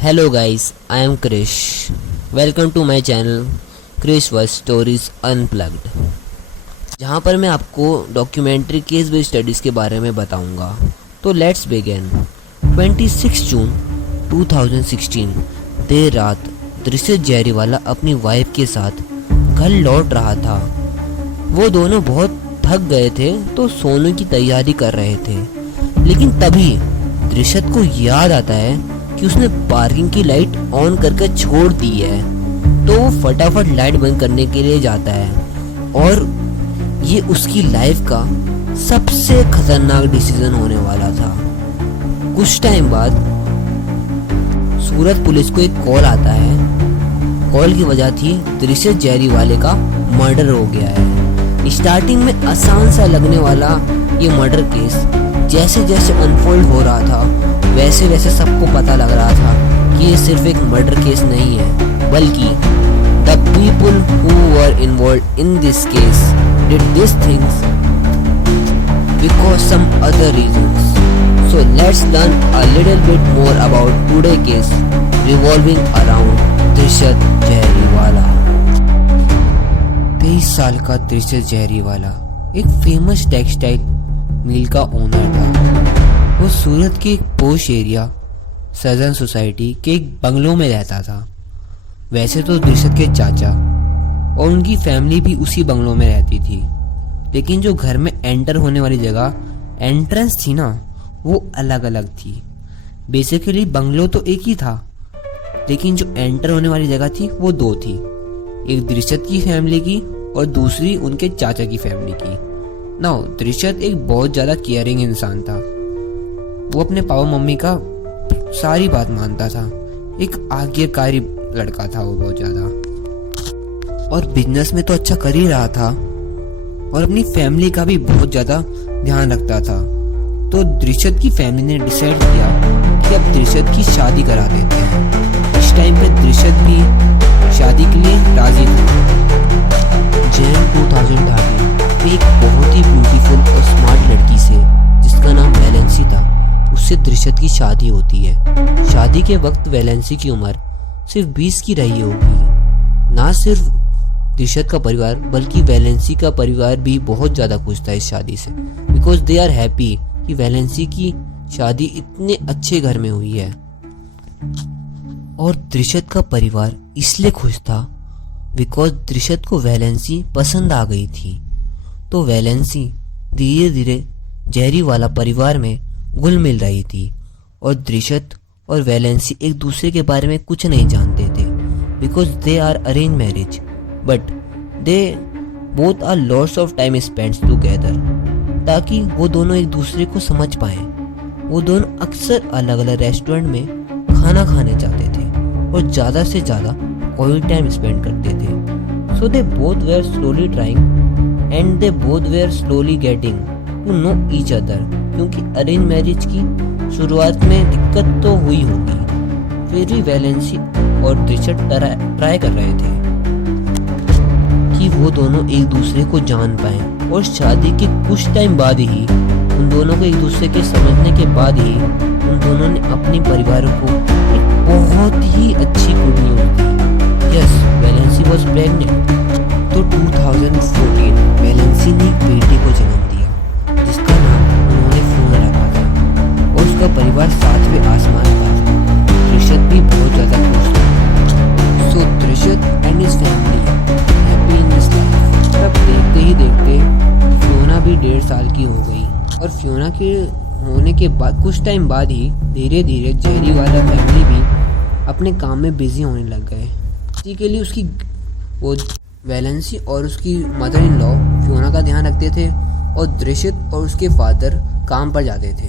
Hello guys, I am Krish. Welcome to my channel Krish World Stories Unplugged, जहाँ पर मैं आपको documentary case based studies के बारे में बताऊंगा। तो लेट्स बिगिन। 26 जून 2016 देर रात दृश्यत जहरीवाला अपनी वाइफ के साथ घर लौट रहा था। वो दोनों बहुत थक गए थे तो सोने की तैयारी कर रहे थे, लेकिन तभी दृश्यत को याद आता है कि उसने पार्किंग की लाइट ऑन करके छोड़ दी है। तो वो फटाफट लाइट बंद करने के लिए जाता है और ये उसकी लाइफ का सबसे खतरनाक डिसीजन होने वाला था। कुछ टाइम बाद सूरत पुलिस को एक कॉल आता है। कॉल की वजह थी दृश्यत जहरीवाले का मर्डर हो गया है। स्टार्टिंग में आसान सा लगने वाला ये मर्डर केस जैसे जैसे अनफोल्ड हो रहा था वैसे वैसे सबको पता लग रहा था कि ये सिर्फ एक मर्डर केस नहीं है, बल्कि the people who were involved in this case did this things because some other reasons. So let's learn a little bit more about today case revolving around Drishyat Jahriwala. 23 साल का दृश्यत जहरीवाला एक फेमस टेक्सटाइल मिल का owner था। वो सूरत के एक पोश area southern society के एक बंगलों में रहता था। वैसे तो दृश्यत के चाचा और उनकी फैमिली भी उसी बंगलों में रहती थी, लेकिन जो घर में एंटर होने वाली जगह एंट्रेंस थी ना, वो अलग अलग थी। बेसिकली बंगलो तो एक ही था, लेकिन जो एंटर होने वाली जगह थी वो दो थी, एक दृश्यत की फैमिली की और दूसरी उनके चाचा की फैमिली की। नाउ दृश्यत एक बहुत ज़्यादा केयरिंग इंसान था। वो अपने पापा मम्मी का सारी बात मानता था। एक आज्ञाकारी लड़का था वो बहुत ज़्यादा, और बिजनेस में तो अच्छा कर ही रहा था और अपनी फैमिली का भी बहुत ज़्यादा ध्यान रखता था। तो दृश्यत की फैमिली ने डिसाइड किया कि अब दृश्यत की शादी करा देते हैं। इस टाइम पे दृश्यत भी शादी के लिए राजी था। जैन 2013 में एक बहुत ही ब्यूटीफुल और स्मार्ट लड़की से जिसका नाम वैलेंसी था, उससे दृश्यत की शादी होती है। शादी के वक्त वैलेंसी की उम्र सिर्फ 20 की रही होगी। ना सिर्फ दृश्यत का परिवार बल्कि वैलेंसी का परिवार भी बहुत ज़्यादा खुश था इस शादी से, बिकॉज दे आर हैप्पी कि वैलेंसी की शादी इतने अच्छे घर में हुई है। और दृश्यत का परिवार इसलिए खुश था बिकॉज दृश्यत को वैलेंसी पसंद आ गई थी। तो वैलेंसी धीरे धीरे जहरीवाला परिवार में घुल मिल रही थी और दृश्यत और वैलेंसी एक दूसरे के बारे में कुछ नहीं जानते थे, because they are arrange marriage, but they both are lots of time spends together, ताकि वो दोनों एक दूसरे को समझ पाएं। वो दोनों अक्सर अलग अलग रेस्टोरेंट में खाना खाने जाते थे और ज़्यादा से ज़्यादा क्वालिटी टाइम स्पेंड करते थे। So they both were slowly trying and they both were slowly getting to know each other, क्योंकि अरेंज मैरिज की शुरुआत में दिक्कत तो हुई होगी, फिर भी वैलेंसी और दृश्यत ट्राई कर रहे थे कि वो दोनों एक दूसरे को जान पाएं। और शादी के कुछ टाइम बाद ही उन दोनों को एक दूसरे के समझने के बाद ही उन दोनों ने अपने परिवारों को एक बहुत ही अच्छी good news the. Yes, valency was pregnant. तो 2014 वैलेंसी ने एक बेटी को जन्म दिया जिसका नाम उन्होंने फियोना रखा था, और उसका परिवार 7वें आसमान पर था। दृश्यत भी बहुत ज़्यादा खुश था। So Drishyat and his family happy in this life. तब देखते ही देखते फियोना भी 1.5 साल की हो गई, और फियोना के होने के बाद कुछ टाइम बाद ही धीरे धीरे जहरीवाला फैमिली भी अपने काम में बिजी होने लग गए। इसी के लिए उसकी वो वैलेंसी और उसकी मदर इन लॉ फियोना का ध्यान रखते थे और दृश्यत और उसके फादर काम पर जाते थे।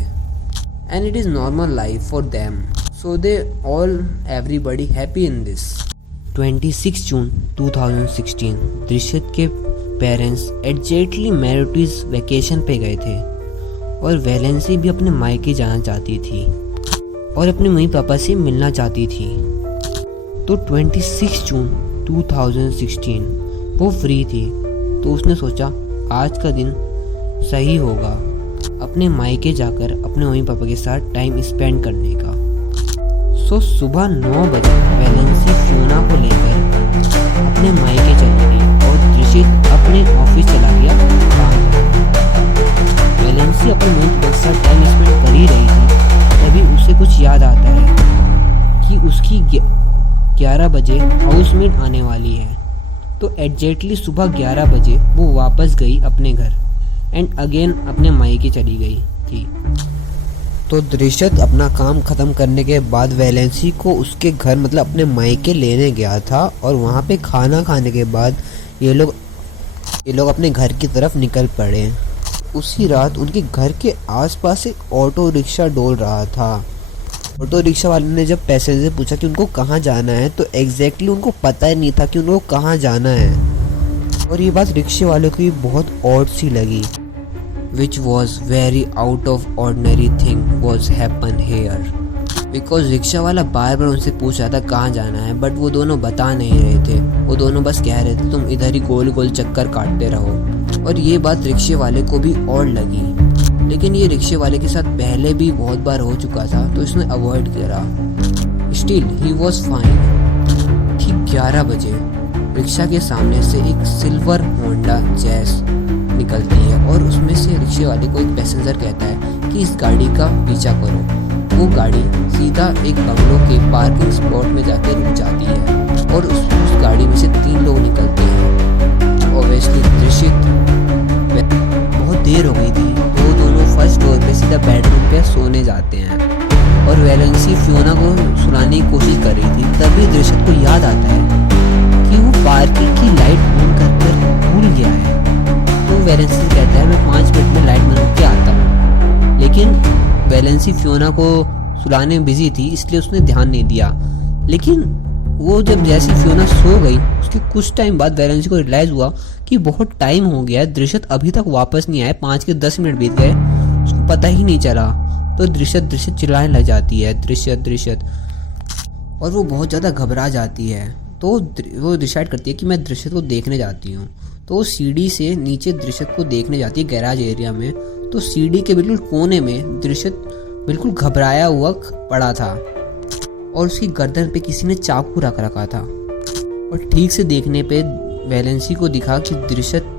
And it is normal life for them, so they all everybody happy in this. 26 जून 2016 दृश्यत के पेरेंट्स एग्जैक्टली मैरिटीज वेकेशन पे गए थे और वैलेंसी भी अपने मायके जाना चाहती थी और अपने मम्मी पापा से मिलना चाहती थी। तो 26 जून 2016 वो फ्री थी, तो उसने सोचा आज का दिन सही होगा अपने मायके जाकर अपने मम्मी पापा के साथ टाइम स्पेंड करने का। सो सुबह 9 बजे वैलेंसी फियोना को लेकर अपने मायके चली गई और दृश्यत अपने ऑफिस चला गया काम करने। वैलेंसी अपने दोस्त के साथ टाइम स्पेंड कर ही रही थी, तभी उसे कुछ याद आता है कि उसकी 11 बजे हाउसमेट आने वाली है। तो एग्जैक्टली सुबह 11 बजे वो वापस गई अपने घर एंड अगेन अपने मायके चली गई थी। तो दृश्यत अपना काम ख़त्म करने के बाद वैलेंसी को उसके घर मतलब अपने मायके लेने गया था और वहाँ पे खाना खाने के बाद ये लोग अपने घर की तरफ निकल पड़े। उसी रात उनके घर के आसपास एक ऑटो रिक्शा डोल रहा था। ऑटो रिक्शा वाले ने जब पैसेंजर से पूछा कि उनको कहाँ जाना है तो एग्जैक्टली उनको पता ही नहीं था कि उनको कहाँ जाना है। और ये बात रिक्शे वाले को भी बहुत ऑड सी लगी। Which was very out of ordinary thing was happen here because rickshaw वाला बार बार उनसे पूछ रहा था कहाँ जाना है, बट वो दोनों बता नहीं रहे थे। वो दोनों बस कह रहे थे तुम इधर ही गोल गोल चक्कर काटते रहो। और ये बात रिक्शे वाले को भी और लगी, लेकिन ये रिक्शे वाले के साथ पहले भी बहुत बार हो चुका था तो इसने अवॉइड करा। Still he was fine. ठीक 11 बजे रिक्शा के सामने से एक सिल्वर होंडा जैज़ निकलती है और उसमें से रिक्शे वाले को एक पैसेंजर कहता है कि इस गाड़ी का पीछा करो। वो गाड़ी सीधा एक बंगलों के पार्किंग स्पॉट में जाकर रुक जाती है और उस गाड़ी में से 3 लोग निकलते हैं। ऑब्वियसली दृश्यत बहुत देर हो गई थी तो वो दोनों फर्स्ट फ्लोर पे सीधा बेडरूम पे सोने जाते हैं और वैलेंसी फियोना को सुलाने की कोशिश कर रही थी। तभी दृश्यत को याद आता है कि वो पार्किंग की लाइट ऑन कर भूल गया है। तो वैलेंसी कहता है मैं 5 मिनट में लाइट बंद के आता हूँ, लेकिन वैलेंसी फियोना को सुलाने में बिजी थी इसलिए उसने ध्यान नहीं दिया। लेकिन वो जब जैसे फियोना सो गई उसके कुछ टाइम बाद वैलेंसी को रियलाइज़ हुआ कि बहुत टाइम हो गया है, दृश्यत अभी तक वापस नहीं आए। 5 के 10 मिनट बीत गए, उसको पता ही नहीं चला। तो दृश्यत चिल्लाने लग जाती है दृश्यत, और वो बहुत ज़्यादा घबरा जाती है। तो वो डिसाइड करती है कि मैं दृश्यत को देखने जाती हूँ। तो वो सीढ़ी से नीचे दृश्यत को देखने जाती है गैराज एरिया में। तो सीढ़ी के बिल्कुल कोने में दृश्यत बिल्कुल घबराया हुआ पड़ा था और उसकी गर्दन पे किसी ने चाकू रख रखा था। और ठीक से देखने पे वैलेंसी को दिखा कि दृश्यत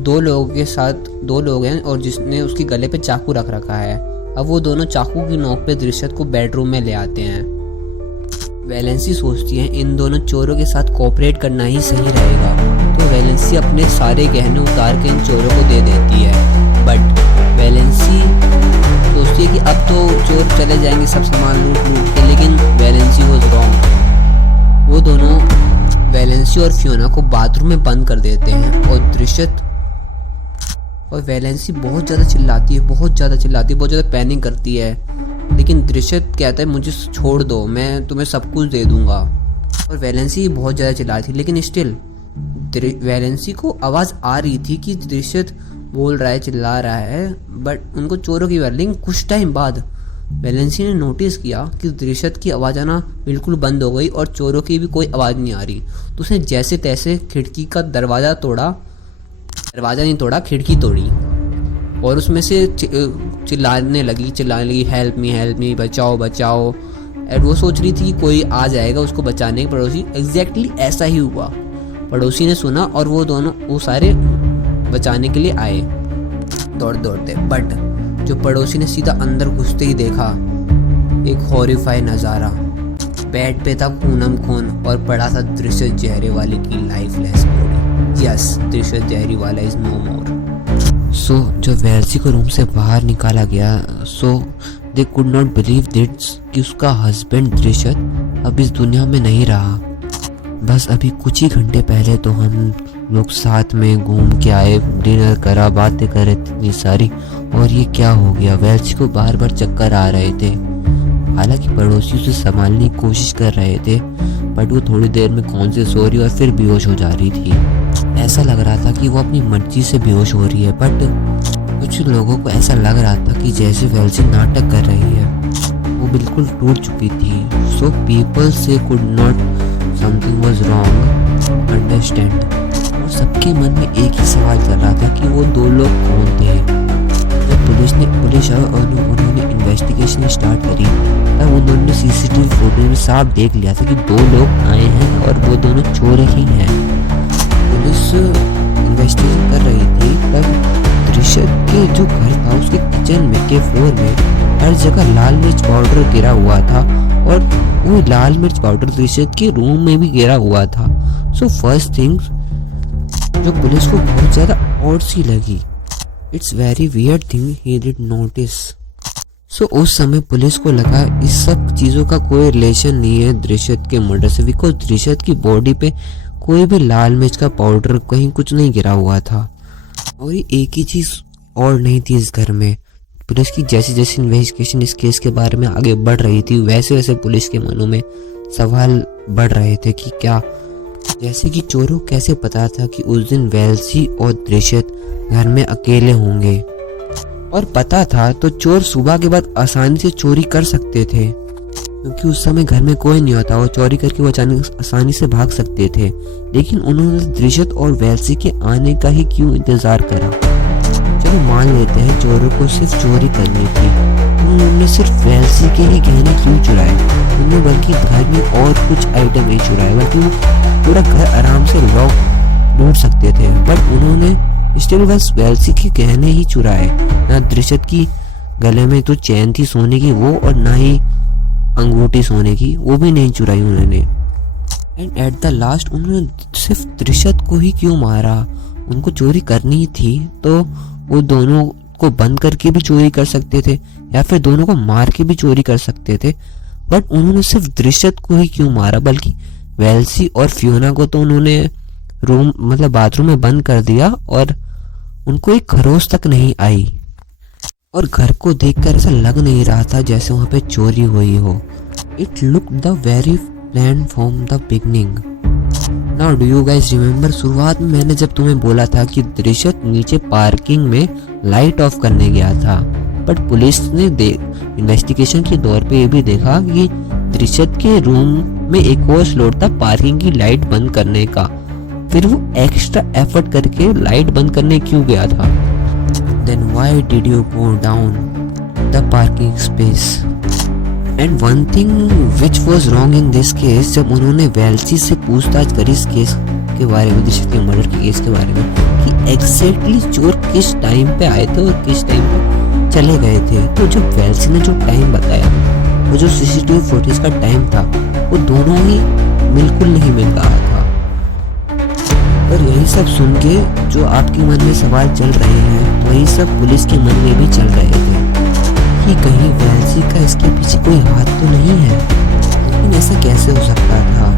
2 लोगों के साथ 2 लोग हैं और जिसने उसके गले पे चाकू रख रखा है। अब वो दोनों चाकू की नोक पे दृश्यत को बेडरूम में ले आते हैं। वैलेंसी सोचती है इन दोनों चोरों के साथ कोऑपरेट करना ही सही रहेगा। तो वैलेंसी अपने सारे गहने उतार के इन चोरों को दे देती है। बट वैलेंसी सोचती है कि अब तो चोर चले जाएंगे सब सामान लूट के, लेकिन वैलेंसी वाज रॉन्ग। वो दोनों वैलेंसी और फियोना को बाथरूम में बंद कर देते हैं और दृश्यत और वैलेंसी बहुत ज़्यादा चिल्लाती है, बहुत ज़्यादा पैनिक करती है। लेकिन दृश्यत कहता है मुझे छोड़ दो, मैं तुम्हें सब कुछ दे दूंगा। और वैलेंसी बहुत ज़्यादा चिल्लाई थी, लेकिन स्टिल वैलेंसी को आवाज़ आ रही थी कि दृश्यत बोल रहा है, चिल्ला रहा है, बट उनको चोरों की आवाज़। लेकिन कुछ टाइम बाद वैलेंसी ने नोटिस किया कि दृश्यत की आवाज़ आना बिल्कुल बंद हो गई और चोरों की भी कोई आवाज़ नहीं आ रही। तो उसने जैसे तैसे खिड़की का दरवाज़ा नहीं तोड़ा, खिड़की तोड़ी और उसमें से चिल्लाने लगी हेल्प मी, बचाओ। और वो सोच रही थी कि कोई आ जाएगा उसको बचाने के, पड़ोसी। एग्जैक्टली ऐसा ही हुआ। पड़ोसी ने सुना और वो सारे बचाने के लिए आए दौड़ते। बट जो पड़ोसी ने सीधा अंदर घुसते ही देखा एक हॉरिफाई नज़ारा। बेड पे था खून और पड़ा था दृश्यत जहरीवाले की lifeless body. Yes, Drishyat Jahriwala is no more. So जो वैलेंसी को रूम से बाहर निकाला गया, so they could not believe that's कि उसका हस्बैंड दृश्यत अब इस दुनिया में नहीं रहा। बस अभी कुछ ही घंटे पहले तो हम लोग साथ में घूम के आए, डिनर करा, बातें करे इतनी सारी, और ये क्या हो गया। वैलेंसी को बार बार चक्कर आ रहे थे। हालांकि पड़ोसी उसे संभालने की कोशिश कर रहे थे, बट वो थोड़ी देर में कौन से सो रही और फिर बेहोश हो जा रही थी। ऐसा लग रहा था कि वो अपनी मर्जी से बेहोश हो रही है, बट कुछ लोगों को ऐसा लग रहा था कि जैसे वैलेंसी नाटक कर रही है। वो बिल्कुल टूट चुकी थी। सो पीपल से could not something was wrong understand. और सबके मन में एक ही सवाल चल रहा था कि वो 2 लोग कौन थे। जब पुलिस आई और उन्होंने इन्वेस्टिगेशन स्टार्ट करी तब उन्होंने सीसीटीवी फुटेज में साफ देख लिया था कि 2 लोग आए हैं और वो दोनों चोर ही हैं। पुलिस इन्वेस्टिगेशन कर रही थी तब दृश्यत के जो घर था उसके किचन में के फ्लोर में हर जगह लाल मिर्च पाउडर गिरा हुआ था और वो लाल मिर्च पाउडर दृश्यत के रूम में भी गिरा हुआ था। सो फर्स्ट थिंग्स जो पुलिस को बहुत ज़्यादा ऑड सी लगी, it's very weird thing he did notice. So उस समय पुलिस को लगा इस सब चीज़ों का कोई रिलेशन नहीं है दृश्यत के मर्डर से, बिकॉज दृश्यत की बॉडी पे कोई भी लाल मिर्च का पाउडर कहीं कुछ नहीं गिरा हुआ था। और ये एक ही चीज़ और नहीं थी इस घर में। पुलिस की जैसे जैसे इन्वेस्टिगेशन इस केस के बारे में आगे बढ़ रही थी वैसे वैसे पुलिस के मनों में सवाल बढ़ रहे थे कि क्या, जैसे कि चोरों को कैसे पता था कि उस दिन वेल्सी और दृश्यत घर में अकेले होंगे, और पता था तो चोर सुबह के बाद आसानी से चोरी कर सकते थे क्योंकि उस समय घर में कोई नहीं होता और चोरी करके वो अचानक आसानी से भाग सकते थे। लेकिन उन्होंने दृश्यत और वेल्सी के आने का ही क्यों इंतजार करा। चलो मान लेते हैं चोरों को सिर्फ चोरी करनी थी, उन्होंने सिर्फ वेल्सी के ही गहने क्यों चुराए, उन्होंने बल्कि घर में और कुछ आइटम नहीं चुराए, बल्कि वो पूरा घर आराम से लूट सकते थे। बट उन्होंने स्टिल बस वेल्सी के गहने ही चुराए। ना दृश्यत की गले में तो चैन थी सोने की वो, और ना ही अंगूठी सोने की वो भी नहीं चुराई उन्होंने। एंड एट द लास्ट उन्होंने सिर्फ दृश्यत को ही क्यों मारा। उनको चोरी करनी थी तो वो दोनों को बंद करके भी चोरी कर सकते थे या फिर दोनों को मार के भी चोरी कर सकते थे, बट उन्होंने सिर्फ दृश्यत को ही क्यों मारा। बल्कि वेल्सी और फियोना को तो उन्होंने रूम मतलब बाथरूम में बंद कर दिया और उनको एक खरोच तक नहीं आई, और घर को देखकर ऐसा लग नहीं रहा था जैसे वहां पे चोरी हुई हो। It look the very plan from the beginning. Now do you guys remember, शुरुआत में मैंने जब तुम्हें बोला था कि दृश्यत नीचे पार्किंग में लाइट ऑफ करने गया था, बट पुलिस ने इन्वेस्टिगेशन के दौर पे ये भी देखा कि दृश्यत के रूम में एक और स्लॉट था पार्किंग की लाइट बंद करने का। फिर वो एक्स्ट्रा एफर्ट करके लाइट बंद करने क्यों गया था? Then why did you go down the parking space? And one thing which was wrong in this case, जब उन्होंने वेल्सी से पूछताछ करी इस केस के बारे में, दृश्यत के मर्डर के केस के बारे में, कि एग्जैक्टली चोर किस टाइम पे आए थे और किस टाइम पे चले गए थे, तो जब वेल्सी ने जो टाइम बताया वो जो सीसीटीवी फुटेज का टाइम था वो दोनों ही बिल्कुल नहीं मिल रहा था। और यही सब सुन के जो आपके मन में सवाल चल रहे हैं वही सब पुलिस के मन में भी चल रहे थे कि कहीं वेल्सी का इसके पीछे कोई हाथ तो नहीं है। लेकिन ऐसा कैसे हो सकता था,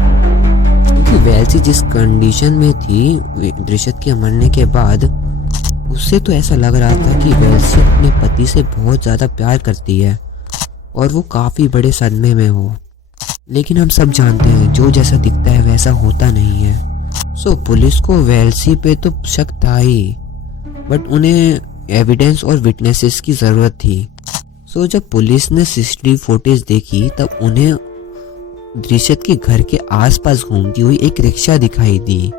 क्योंकि वेल्सी जिस कंडीशन में थी दृश्यत के मरने के बाद, उससे तो ऐसा लग रहा था कि वेल्सी अपने पति से बहुत ज़्यादा प्यार करती है और वो काफ़ी बड़े सदमे में हो। लेकिन हम सब जानते हैं जो जैसा दिखता है वैसा होता नहीं है। सो पुलिस को वेल्सी पे तो शक था ही, बट उन्हें एविडेंस और विटनेसेस की ज़रूरत थी। सो जब पुलिस ने सीसीटीवी फुटेज देखी तब उन्हें दृश्यत के घर के आसपास घूमती हुई एक रिक्शा दिखाई दी।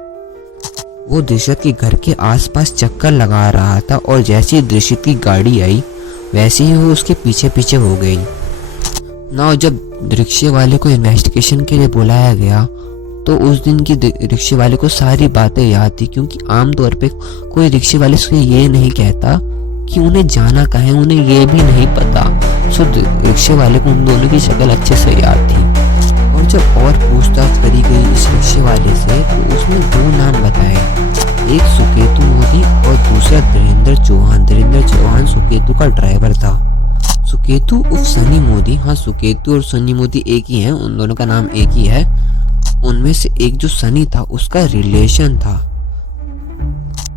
वो दृश्यत के घर के आसपास चक्कर लगा रहा था और जैसे ही दृश्यत की गाड़ी आई वैसे ही वो उसके पीछे पीछे हो गई। नाउ जब रिक्शे वाले को इन्वेस्टिगेशन के लिए बुलाया गया तो उस दिन की रिक्शे वाले को सारी बातें याद थी, क्योंकि आमतौर पे कोई रिक्शे वाले से ये नहीं कहता कि उन्हें जाना कहाँ है, उन्हें ये भी नहीं पता। सो रिक्शे वाले को उन दोनों की शक्ल अच्छे से याद थी। और जब और पूछताछ करी गई इस रिक्शे वाले से तो उसने 2 नाम बताए, एक सुकेतु मोदी और दूसरा धीरेन्द्र चौहान। धीरेन्द्र चौहान सुकेतु का ड्राइवर था। सुकेतु उर्फ सनी मोदी, हाँ सुकेतु और सनी मोदी एक ही हैं, उन दोनों का नाम एक ही है। उनमें से एक जो सनी था उसका रिलेशन था,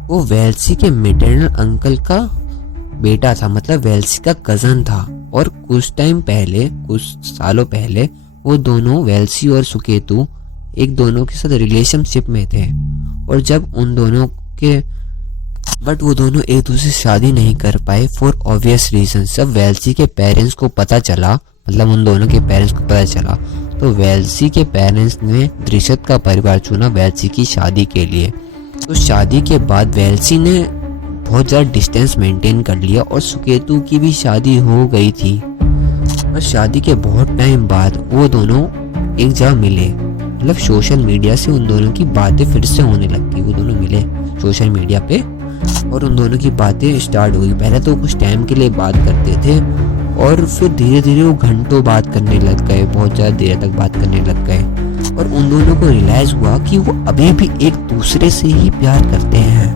वो वेल्सी के मैटरनल अंकल का बेटा था, मतलब वेल्सी का कजन था। और कुछ सालों पहले वो दोनों वेल्सी और सुकेतु एक दोनों के साथ रिलेशनशिप में थे। और जब उन दोनों के बट वो दोनों एक दूसरे से शादी नहीं कर पाए फॉर ऑब्वियस रीजन। जब वेल्सी के पेरेंट्स को पता चला, मतलब उन दोनों के पेरेंट्स को पता चला, तो वेल्सी के पेरेंट्स ने दृश्यत का परिवार चुना वेल्सी की शादी के लिए। तो शादी के बाद वेल्सी ने बहुत ज़्यादा डिस्टेंस मेंटेन कर लिया और सुकेतु की भी शादी हो गई थी। और शादी के बहुत टाइम बाद वो दोनों एक जगह मिले, मतलब सोशल मीडिया से उन दोनों की बातें फिर से होने लग गई। वो दोनों मिले सोशल मीडिया पे और उन दोनों की बातें स्टार्ट हुई। पहले तो कुछ टाइम के लिए बात करते थे और फिर धीरे धीरे वो घंटों बात करने लग गए, बहुत ज़्यादा देर तक बात करने लग गए। और उन दोनों को रियलाइज़ हुआ कि वो अभी भी एक दूसरे से ही प्यार करते हैं।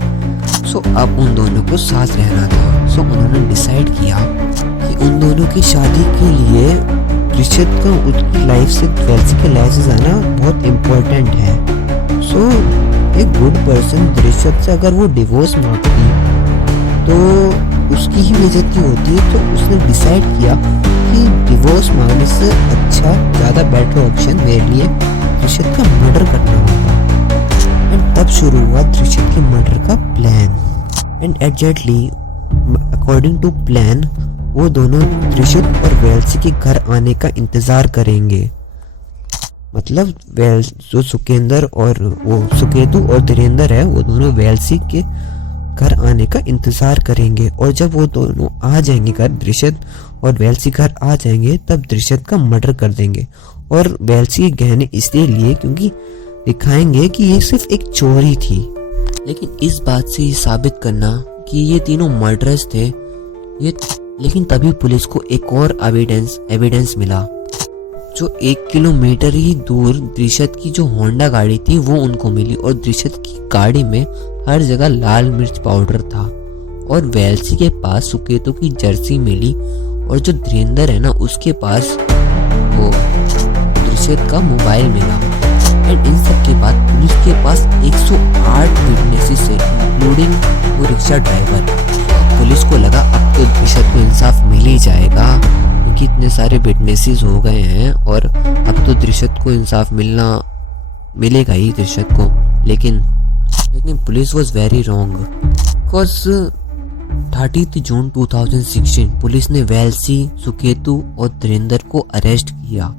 सो अब उन दोनों को साथ रहना था। सो उन्होंने डिसाइड किया कि उन दोनों की शादी के लिए ऋषित को उसकी लाइफ से वैल्सी के लाइफ से जाना बहुत इम्पोर्टेंट है। सो एक गुड पर्सन ऋषित से अगर वो डिवोर्स मांगती तो उसकी ही बेइज्जती होती है। तो उसने डिसाइड किया कि डिवोर्स मांगने से अच्छा ज़्यादा बेटर ऑप्शन मेरे लिए ऋषित का मर्डर करना होगा। एंड तब शुरू हुआ ऋषित के मर्डर का plan. And exactly according to plan वो दोनों ऋषित और वेल्सी के घर आने का इंतजार करेंगे। मतलब जो सुकेंद्र और वो सुकेतु और धीरेंद्र है वो दोनों वेल्सी के घर आने का इंतजार करेंगे। और जब वो दोनों आ जाएंगे घर, ऋषित और वेल्सी घर आ जाएंगे, तब ऋषित का मर्डर कर देंगे। और वेल्सी के गहने इसलिए लिए क्योंकि दिखाएंगे कि ये सिर्फ एक चोरी थी। लेकिन इस बात से ये साबित करना कि ये तीनों मर्डरर्स थे ये, लेकिन तभी पुलिस को एक और एविडेंस मिला। जो 1 किलोमीटर ही दूर ऋषित की जो होंडा गाड़ी थी वो उनको मिली और ऋषित की गाड़ी में हर जगह लाल मिर्च पाउडर था। और वेल्सी के पास सुकेतु की जर्सी मिली और जो धीरेंद्र है ना उसके पास वो ऋषित का मोबाइल मिला। एंड इन सब के बाद पुलिस के पास 108 विटनेसेस है इंक्लूडिंग वो रिक्शा ड्राइवर। पुलिस को लगा अब तो ऋषित को इंसाफ मिल ही जाएगा क्योंकि इतने सारे विटनेसेस हो गए हैं और अब तो ऋषित को इंसाफ मिलेगा ही ऋषित को। लेकिन police was very wrong because 30 June 2016 police ने वेल्सी, सुकेतु और धीरेंद्र को अरेस्ट किया।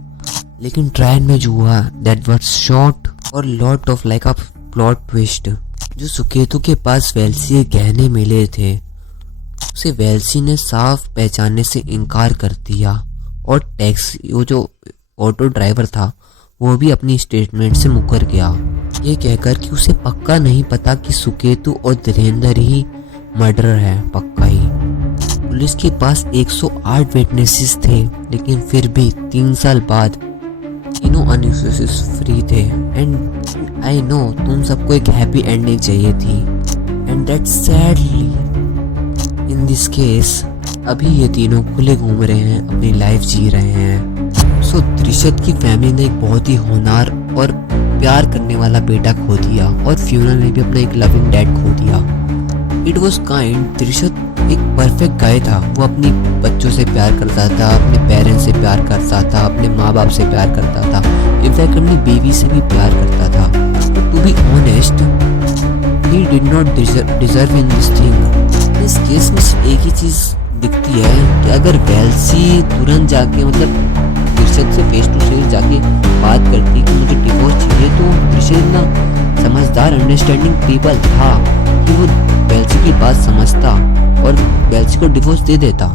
लेकिन ट्रायल में जो हुआ दैट वाज शॉर्ट और lot of like a plot twist. जो सुकेतु के पास वेल्सी के गहने मिले थे उसे वेल्सी ने साफ पहचानने से इनकार कर दिया और टैक्सी वो जो ऑटो ड्राइवर था वो भी अपनी स्टेटमेंट से मुकर गया, ये कहकर कि उसे पक्का नहीं पता कि सुकेतु और धीरेंद्र ही मर्डरर है, पक्का ही। पुलिस के पास 108 विटनेसेस थे लेकिन फिर भी 3 साल बाद तीनों अनएक्यूज्ड फ्री थे। एंड आई नो तुम सबको एक हैप्पी एंडिंग चाहिए थी and that sadly in this case अभी ये तीनों खुले घूम रहे हैं, अपनी लाइफ जी रहे हैं। सो ऋषित की फैमिली ने एक बहुत ही होनहार और प्यार करने वाला बेटा खो दिया और फ्यूनल ने भी अपना एक लविंग डैड खो दिया। It was kind. ऋषित एक परफेक्ट गाय था। वो अपनी बच्चों से प्यार करता था, अपने पेरेंट्स से प्यार करता था, अपने माँ बाप से प्यार करता था, इनफैक्ट अपनी बेबी से भी प्यार करता था। To be honest he did not deserve in this thing. इस केस में सिर्फ एक ही चीज दिखती है कि अगर वेल्सी तुरंत जाके मतलब ऋषित से फेस टू फेस जाके बात करती कि मुझे डिवोर्स चाहिए तो ऋषित ना समझदार अंडरस्टैंडिंग पीपल था कि वो वेल्सी की बात समझता और वेल्सी को डिवोर्स दे देता।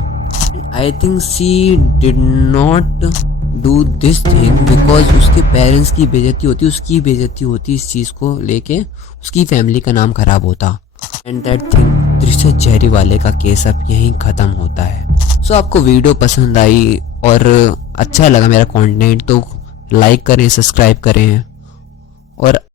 I think she did not do this thing because उसके पेरेंट्स की बेइज्जती होती, उसकी बेइज्जती होती, इस चीज़ को लेके उसकी फैमिली का नाम खराब होता। एंड दैट थिंग ऋषित जहरी वाले का केस अब यहीं ख़त्म होता है। सो आपको वीडियो पसंद आई और अच्छा लगा मेरा कंटेंट तो लाइक करें, सब्सक्राइब करें और